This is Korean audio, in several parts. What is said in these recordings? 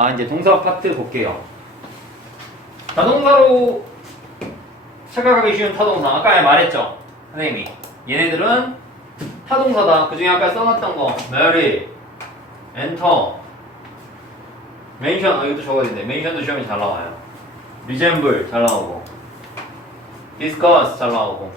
아 이제 동사 파트 볼게요. 자동사로 착각하기 쉬운 타동사. 아까 말했죠? 선생님이. 얘네들은 타동사다. 그 중에 아까 써놨던 거. marry, enter, mention. 어 이것도 적어야 되는데. mention도 시험에 잘 나와요. resemble 잘 나오고. discuss 잘 나오고.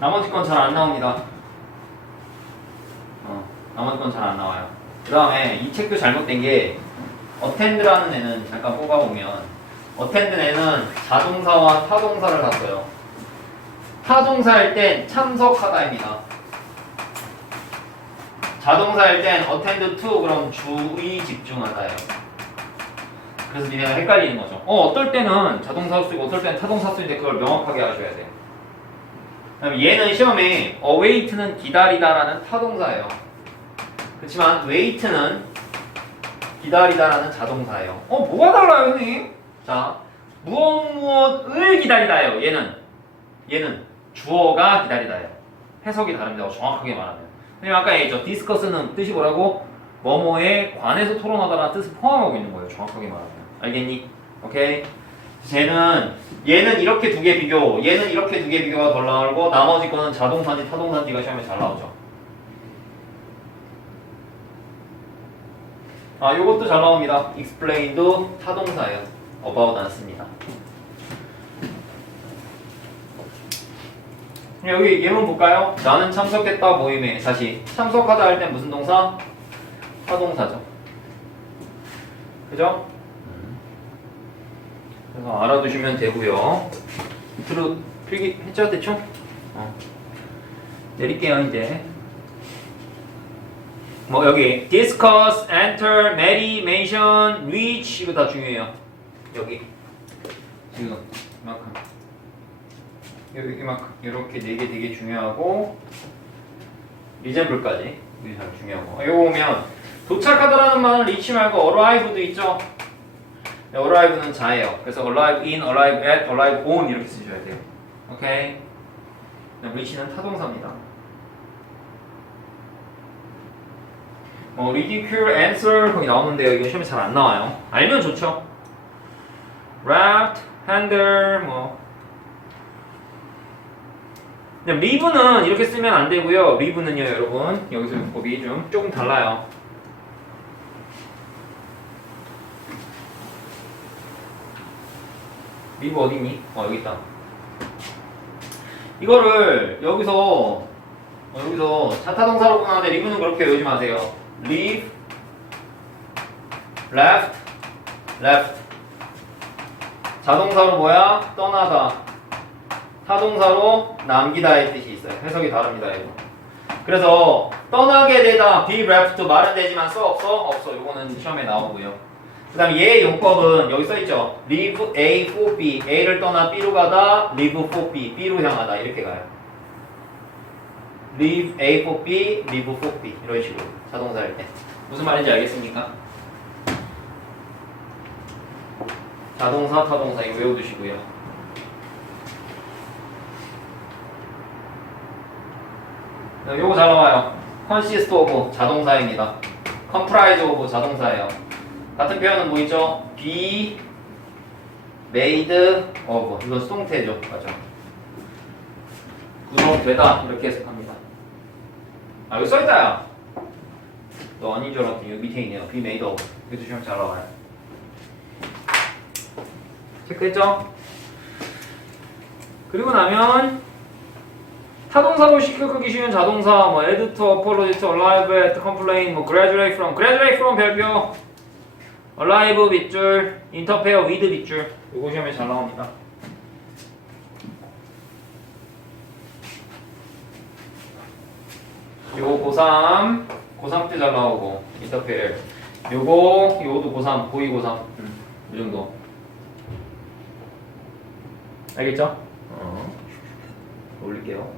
나머지 건 잘 안 나옵니다. 어, 나머지 건 잘 안 나와요 그 다음에 이 책도 잘못된 게 attend라는 애는 잠깐 뽑아보면 attend는 자동사와 타동사를 갖고요. 타동사일 땐 참석하다입니다. 자동사일 땐 attend to 그럼 주의 집중하다예요. 그래서 니네가 헷갈리는 거죠. 어, 어떨 때는 자동사 쓰고 어떨 때는 타동사 쓰는데 그걸 명확하게 하셔야 돼요. 그다음에 얘는 시험에 await는 기다리다라는 타동사예요. 그렇지만 wait는 기다리다라는 자동사예요. 어, 뭐가 달라요, 선생님? 자, 무엇 무엇을 기다리다예요. 얘는 얘는 주어가 기다리다예요. 해석이 다릅니다. 정확하게 말하면. 선생님 아까 얘기했죠. 디스커스는 뜻이 뭐라고? 뭐뭐에 관해서 토론하다라는 뜻을 포함하고 있는 거예요. 정확하게 말하면. 알겠니? 오케이. 쟤는 얘는 이렇게 두 개 비교, 얘는 이렇게 두 개 비교가 덜 나오고 나머지 거는 자동사인지 타동사인지가 시험에 잘 나오죠. 아, 요것도 잘 나옵니다. explain도 타동사예요. about 안 씁니다. 여기 예문 볼까요? 나는 참석했다 모임에 다시 참석하다 할 때 무슨 동사? 타동사죠. 그죠? 그래서 알아두시면 되고요. 밑으로 필기 했죠 대충? 어. 내릴게요 이제. 뭐 여기 discuss, enter, marry, mention, reach 이거 다 중요해요. 여기 지금 이만큼 여기 이만큼 이렇게 네 개 되게 중요하고 리젠블까지 이게 잘 중요하고 이거 보면 도착하다라는 말은 reach 말고 arrive도 있죠. 네, arrive는 자예요. 그래서 arrive in, arrive at, arrive on 이렇게 쓰셔야 돼요. 오케이. 네, reach는 타동사입니다. 뭐 ridicule, answer 거기 나오는데요. 이거 시험에 잘 안 나와요. 알면 좋죠. wrapped, handle, 뭐. 그냥 리브는 이렇게 쓰면 안 되고요. 리브는요, 여러분 여기서 문법이 좀 조금 달라요. 리브 어디니? 어 여기 있다. 이거를 여기서 어, 여기서 자타동사로 보는데 리브는 그렇게 외우지 마세요. Leave, left, left. 자동사로 뭐야? 떠나다. 타동사로 남기다의 뜻이 있어요. 해석이 다릅니다, 이거. 그래서 떠나게 되다, be left 말은 되지만 써 없어? 없어. 이거는 시험에 나오고요. 그 다음에 얘의 용법은 여기 써있죠. leave A for B. A를 떠나 B로 가다, leave for B. B로 향하다. 이렇게 가요. Leave A for B, leave for B. 이런 식으로. 자동사 할 때. 무슨 말인지 알겠습니까? 자동사, 타동사 이거 외워두시고요. 네, 요거 잘 나와요. consist of 자동사입니다. comprise of 자동사예요. 같은 표현은 뭐 있죠? be made of 이건 수동태죠. 맞죠? 구성되다 이렇게 해석합니다. 아 여기 써있다야. 너 아닌 줄 알았더니 여기 밑에 있네요. be made of 이거 주시면 잘 나와요. 체크했죠? 그리고 나면 타동사로 시켜크기 쉬운 자동사 뭐 apologize to, arrive at, complain, 뭐 graduate from, graduate from 별표 arrive 밑줄, interfere with 밑줄 요거 시험에 잘 나옵니다 요거 고3 고3 때 잘 나오고 interfere 요거 요것도 고3 고2 고3 음, 이 정도 알겠죠? 어. 올릴게요.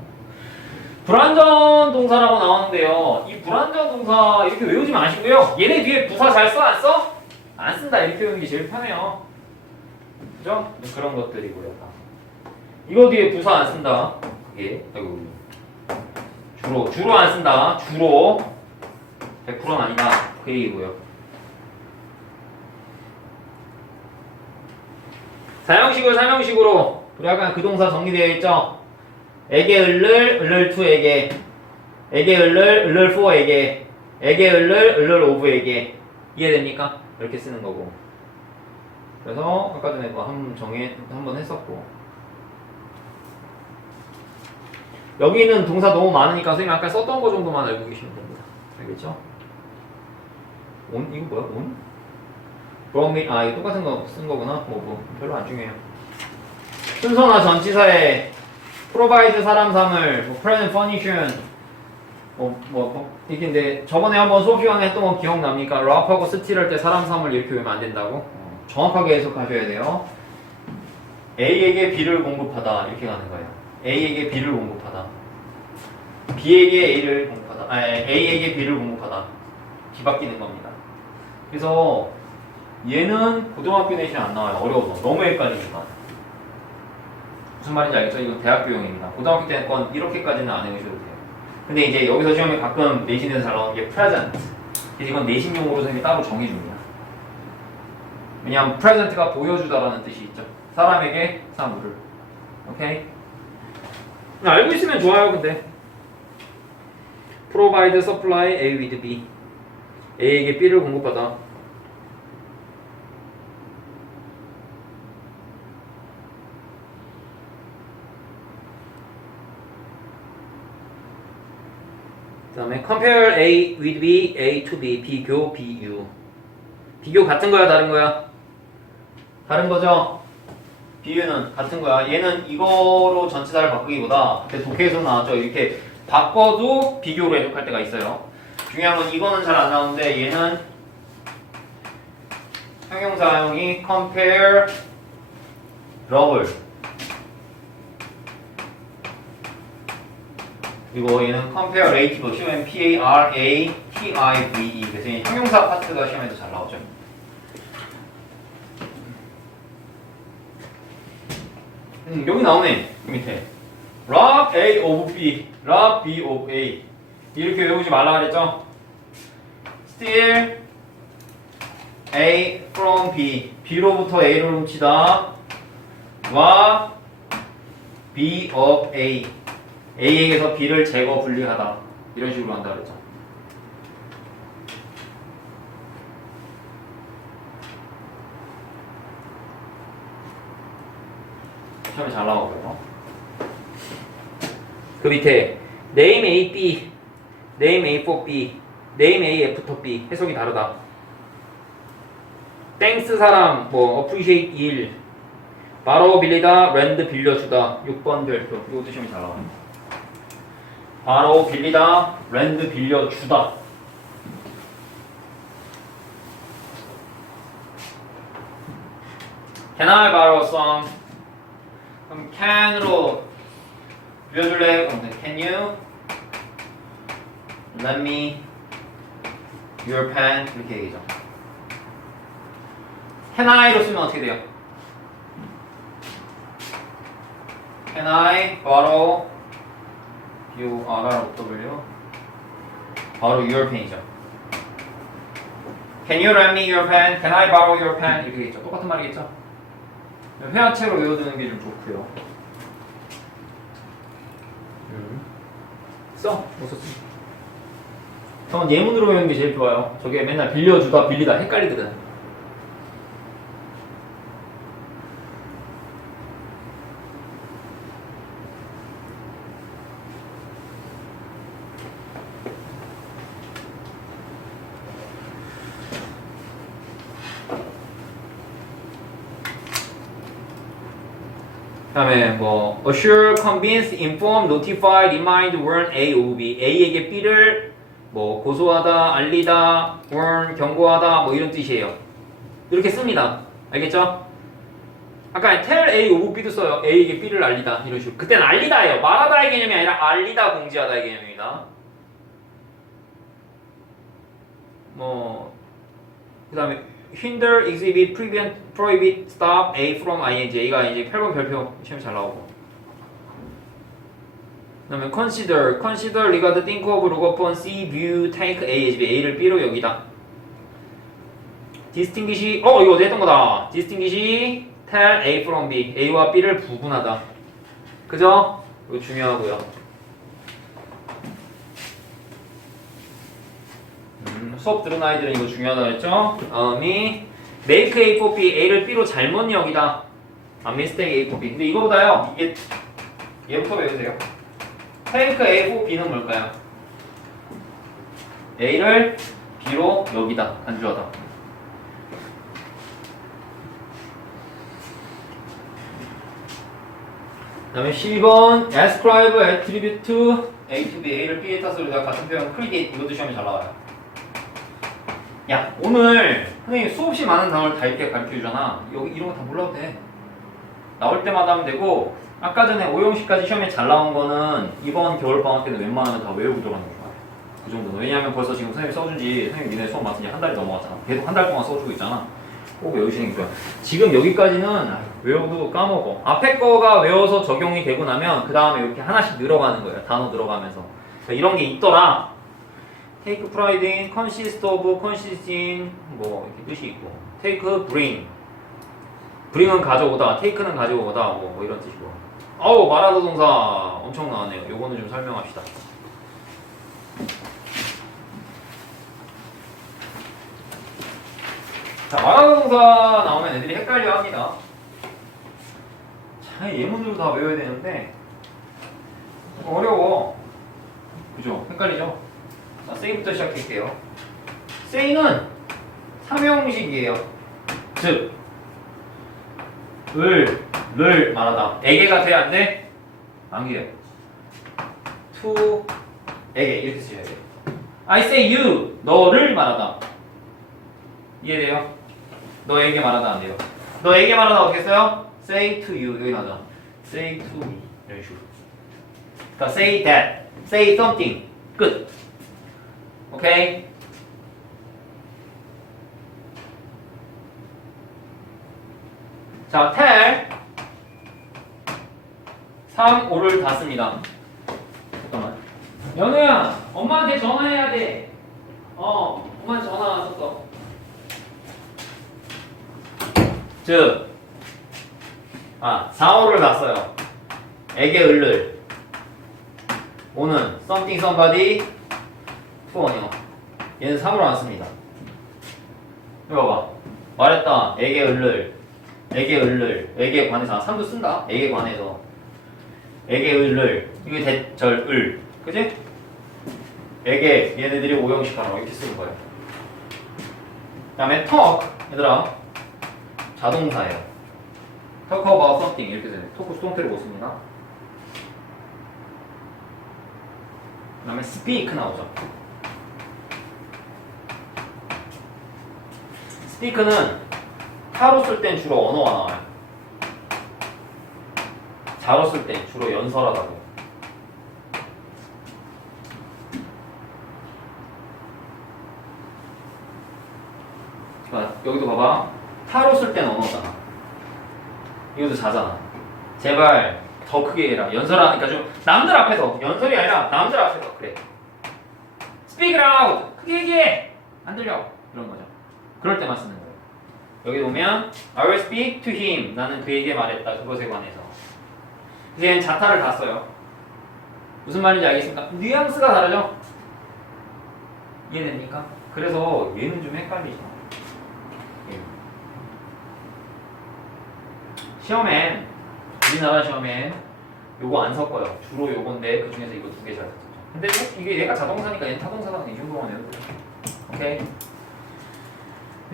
불완전 동사라고 나오는데요. 이 불완전 동사 이렇게 외우지 마시고요. 얘네 뒤에 부사 잘 써? 안 써? 안 쓴다. 이렇게 외우는 게 제일 편해요. 그죠? 그런 것들이고요. 이거 뒤에 부사 안 쓴다. 그게 아이고 주로 주로 안 쓴다. 주로. 100%는 아니다. 그 얘기고요. 사용식으로 사용식으로. 우리 아까 그 동사 정리되어 있죠? 에게 을를 을를 투에게. 에게 을를 을를 포에게. 에게 을를 을를 오브에게. 이해됩니까? 이렇게 쓰는 거고. 그래서 아까 전에 뭐 한번 정해 한번 했었고. 여기는 동사 너무 많으니까 선생님 아까 썼던 거 정도만 알고 계시면 됩니다 알겠죠? 온 이거 뭐야 온? me 아 이거 똑같은 거 쓴 거구나 뭐, 뭐 별로 안 중요해요 순서나 전치사에 provide 사람 삼을 뭐 present furnishing 뭐, 뭐, 뭐 이게 근데 저번에 한번 수업 시간에 했던 거 기억납니까? 랍하고 스틸 할 때 사람 삼을 이렇게 외우면 안 된다고? 어, 정확하게 해석하셔야 돼요 A에게 B를 공급하다 이렇게 가는 거예요 A에게 B를 공급하다. B에게 A를 공급하다. 아 A에게 B를 공급하다. 뒤바뀌는 겁니다. 그래서 얘는 고등학교 내신 안 나와요. 어려워서. 너무 헷갈리니까 무슨 말인지 알겠죠? 이건 대학교용입니다. 고등학교 때건 이렇게까지는 안 해오셔도 돼요. 근데 이제 여기서 시험에 가끔 내신에서 잘 나오는 게 present. 그래서 이건 내신용으로 선생님이 따로 정해줍니다. 왜냐하면 present가 보여주다라는 뜻이 있죠. 사람에게 사물을. 오케이? 알고 있으면 좋아요 근데 provide supply A with B A에게 B를 공급하다 그 다음에 compare A with B, A to B, 비교, 비유 비교 같은 거야 다른 거야? 다른 거죠? 비유는 같은 거야. 얘는 이거로 전치사를 바꾸기보다 독해에서 나왔죠. 이렇게 바꿔도 비교로 해석할 때가 있어요. 중요한 건 이거는 잘 안 나오는데 얘는 형용사형이 compare 러블 그리고 얘는 comparative C-O-M-P-A-R-A-T-I-V-E 그래서 이 형용사 파트가 시험에도 잘 나오죠 음, 여기 나오네 그 밑에. rob A of B. rob B of A. 이렇게 외우지 말라 그랬죠? Steal A from B. B로부터 A를 훔치다. 와 B of A. A에게서 B를 제거 분리하다. 이런 식으로 한다 그랬죠 시험에 잘 나오고요. 그 밑에 name A, B name A for B name A after B 해석이 다르다. 땡스 사람 뭐 appreciate 일. 바로 빌리다 랜드 빌려주다. 6번 별표. 이것도 시험이 잘 나와요 바로 빌리다 랜드 빌려주다. Can I some? 그럼 can으로 빌려줄래? 그럼 can you let me your pen 이렇게 얘기죠. Can I로 쓰면 어떻게 돼요? Can I borrow you R을 W 바로 your pen이죠. Can you lend me your pen? Can I borrow your pen? 이렇게 되겠죠. 똑같은 말이겠죠. 회화체로 외워두는 게 좀 좋고요. 음. 써. 못 썼어. 저는 예문으로 외우는 게 제일 좋아요. 저게 맨날 빌려주다 빌리다 헷갈리거든. 다음에 뭐 assure, convince, inform, notify, remind, warn, A, O, B A에게 B를 뭐 고소하다, 알리다, warn, 경고하다 뭐 이런 뜻이에요. 이렇게 씁니다. 알겠죠? 아까 tell A, O, B도 써요. A에게 B를 알리다 이런 식으로. 그때는 알리다예요. 말하다의 개념이 아니라 알리다, 공지하다의 개념입니다. 뭐 그다음에 hinder, exhibit, prevent, prohibit, stop, A from ing A가 이제 8번 별표 시험 잘 나오고 그다음에 consider, consider, regard, think of, look upon, see, view, take A A를 B로 여기다 distinguish, 어 이거 어제 했던 거다 distinguish tell A from B. A와 B를 구분하다. 그죠? 이거 중요하고요. 음, 수업 들은 아이들은 이거 중요하다 했죠? 다음이 make A for B. A를 B로 잘못 여기다. 아, mistake A for B. 근데 이거보다요. 이게 얘부터 외우세요. take A for B는 뭘까요? A를 B로 여기다. 간주하다. 그다음에 12번 ascribe attribute A to B A를 B에 탓으로 같은 표현 크리게이트 이것도 시험에 잘 나와요. 야 오늘 선생님 수없이 많은 단어를 다 이렇게 가르쳐 주잖아. 여기 이런 거 다 몰라도 돼. 나올 때마다 하면 되고 아까 전에 오형식까지 시험에 잘 나온 거는 이번 겨울 방학 때는 웬만하면 다 외우고 들어가는 거야. 그 정도는 왜냐하면 벌써 지금 선생님 써준 지 선생님 니네 수업 맡은 지한 달이 넘어갔잖아. 계속 한 달 동안 써주고 있잖아. 꼭 외우시는 거야. 지금 여기까지는 아, 외워도 까먹어. 앞에 거가 외워서 적용이 되고 나면 그 다음에 이렇게 하나씩 늘어가는 거예요. 단어 들어가면서. 그러니까 이런 게 있더라. Take pride in, consist of, consist in 뭐 이렇게 뜻이 있고 take, bring bring은 가져오다, take는 가져오다 뭐, 뭐 이런 뜻이고 어우 말하다 동사 엄청 나왔네요. 요거는 좀 설명합시다. 자, 말하다 동사 나오면 애들이 헷갈려 합니다. 자, 예문으로 다 외워야 되는데 어려워. 그죠? 헷갈리죠? 자, say부터 시작할게요. say는 삼형식이에요. 즉, 을, 를 말하다. 에게가 돼야 안 돼? 안 돼요. to, 에게 이렇게 쓰셔야 돼요. I say you, 너를 말하다. 이해돼요? 너에게 말하다 안 돼요. 너에게 말하다 어떻게 써요? Say to you 여기 나죠. Say to me 이런 식으로. 그러니까 say that, say something. 끝. 오케이. 자, tell 3, 5를 다 씁니다. 잠깐만. 연우야, 엄마한테 전화해야 돼. 어, 엄마 전화 왔었어. 즉, 아, 4, 5를 다 써요. 에게 을를. 오는 something somebody to 원이요. 얘는 3으로 안 씁니다. 이거 봐봐. 말했다. 에게 을를. 에게 을를. 에게 관해서. 아, 3도 쓴다. 에게 관해서. 에게 을를. 이게 대절 을. 그지? 에게 얘네들이 오형식 단어 이렇게 쓰는 거예요. 그 다음에 talk. 얘들아. 자동사예요. talk about something 이렇게 되네. 토크 수동태를 못 씁니다. 그 다음에 speak 나오죠. Speak는 타로 쓸 땐 주로 언어가 나와요. 자로 쓸 땐 주로 연설하다고. 자, 여기도 봐봐. 타로 쓸 땐 언어잖아. 이것도 자잖아. 제발 더 크게 해라. 연설하니까 좀 남들 앞에서 연설이 아니라 남들 앞에서 그래. Speak loud. 크게 얘기해. 안 들려. 이런 거죠. 그럴 때만 쓰는 거예요. 여기 보면 I will speak to him. 나는 그에게 말했다. 그것에 관해서. 이제 자타를 다 써요. 무슨 말인지 알겠습니까? 뉘앙스가 다르죠? 이해됩니까? 그래서 얘는 좀 헷갈리죠. 예. 시험엔 우리나라 시험엔 요거 안 섞어요. 주로 요건데 그 중에서 이거 두 개 잘 섞죠. 근데 뭐 이게 얘가 자동사니까 얘는 정도만 외우면 돼요. 오케이.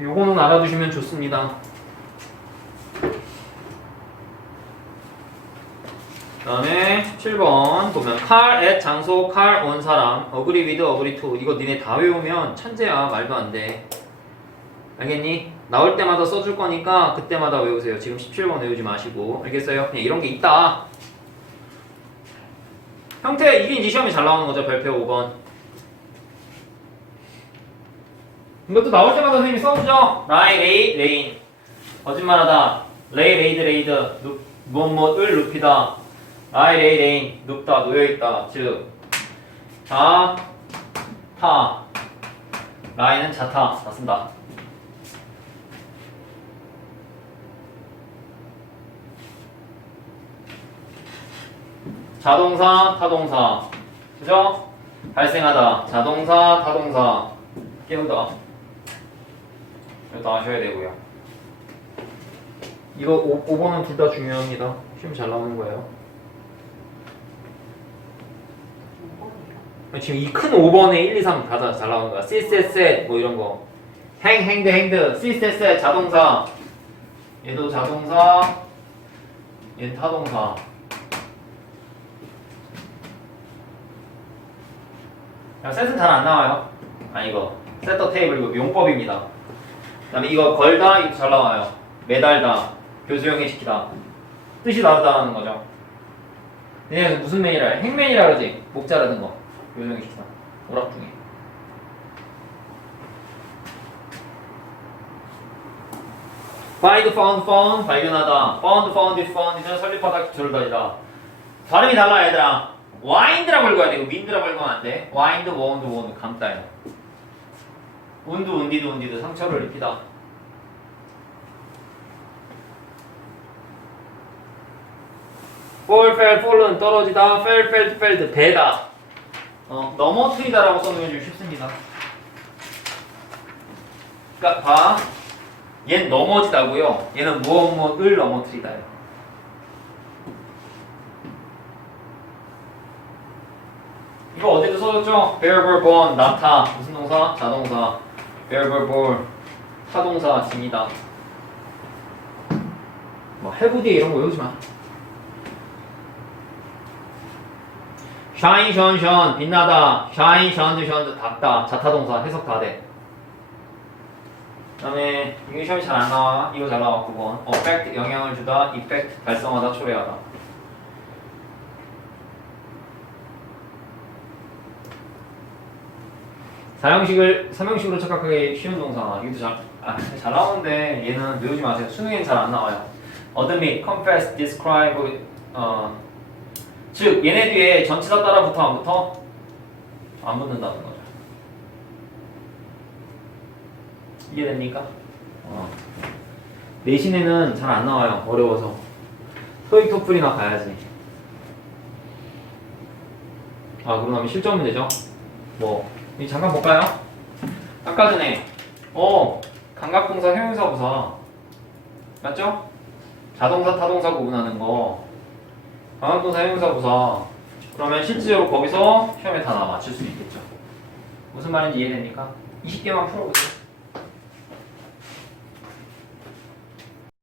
요거는 알아두시면 좋습니다. 그 다음에 17번 보면 car at 장소 car on 사람 agree with agree to 이거 니네 다 외우면 천재야 말도 안 돼. 알겠니? 나올 때마다 써줄 거니까 그때마다 외우세요. 지금 17번 외우지 마시고 알겠어요? 그냥 이런 게 있다. 형태 이게 이제 시험에 잘 나오는 거죠. 별표 5번. 이것도 나올 때마다 선생님이 써주죠. 라이, 레이, 레인. 거짓말하다. 레이, 레이드, 레이드. 눕, 뭐, 뭐, 을, 눕히다. 라이, 레이, 레인. 눕다, 놓여있다. 즉. 자, 타. 라이는 자타. 맞습니다. 자동사, 타동사. 그죠? 발생하다. 자동사, 타동사. 깨우다. 이것도 아셔야 되고요. 이거 5, 5번은 둘 다 중요합니다. 시험 잘 나오는 거예요. 지금 이 큰 5번에 1, 2, 3 다 잘 나오는 거야. 시셋셋 뭐 이런 거. 행, 행드, 행드. 시셋셋 자동사. 얘도 자동사. 얘는 타동사. 야, 셋은 잘 안 나와요. 아 이거 세터 테이블 이거 용법입니다. 그다음에 이거 걸다 이거 잘 나와요. 매달다, 교수형의 시키다. 뜻이 다르다는 거죠. 얘는 무슨 맨이라 해? 행맨이라 그러지. 목 자르는 거. 교수형의 시키다. 오락 중에. find, found, found 발견하다. found, found, found는 설립하다, 기술다이다. 발음이 달라 얘들아. wind라고 읽어야 되고 wind라고 읽으면 안 돼. wind, wound, wound 감다요. 운드, 운디드, 운디드 상처를 입히다. fall, fell, fall은 떨어지다. fell, fell, felled 배다. 어, 넘어뜨리다라고 써놓으면 좀 쉽습니다. 그러니까 봐. 얘는 넘어지다고요. 얘는 무엇 무엇을 넘어뜨리다요. 이거 어디도 써줬죠? variable born 나타 무슨 동사? 자동사 born 타동사 집니다. 뭐 뒤에 이런 거 외우지 마. shine, shone, shone 빛나다 shine, shone, shone 닿다 자타동사 해석 다 돼. 그다음에 이게 시험이 잘 안 나와. 이거 잘 나와 9번. effect 영향을 주다, effect 발성하다, 초래하다. 사형식을 삼형식으로 착각하기 쉬운 동사. 이것도 잘, 아, 잘 나오는데 얘는 외우지 마세요. 수능엔 잘 안 나와요. admit, confess, describe, 어, 즉 얘네 뒤에 전치사 따라 붙어 안 붙어? 안 붙는다는 거죠. 이해됩니까? 어. 내신에는 잘 안 나와요. 어려워서. 토익 토플이나 가야지. 아, 그러면 실전 문제죠? 뭐, 이 잠깐 볼까요? 아까 전에, 어, 감각동사, 형용사, 부사. 맞죠? 자동사, 타동사 구분하는 거. 감각동사, 형용사, 부사. 그러면 실제로 거기서 시험에 다 맞출 수 있겠죠. 무슨 말인지 이해됩니까? 20개만 풀어보세요.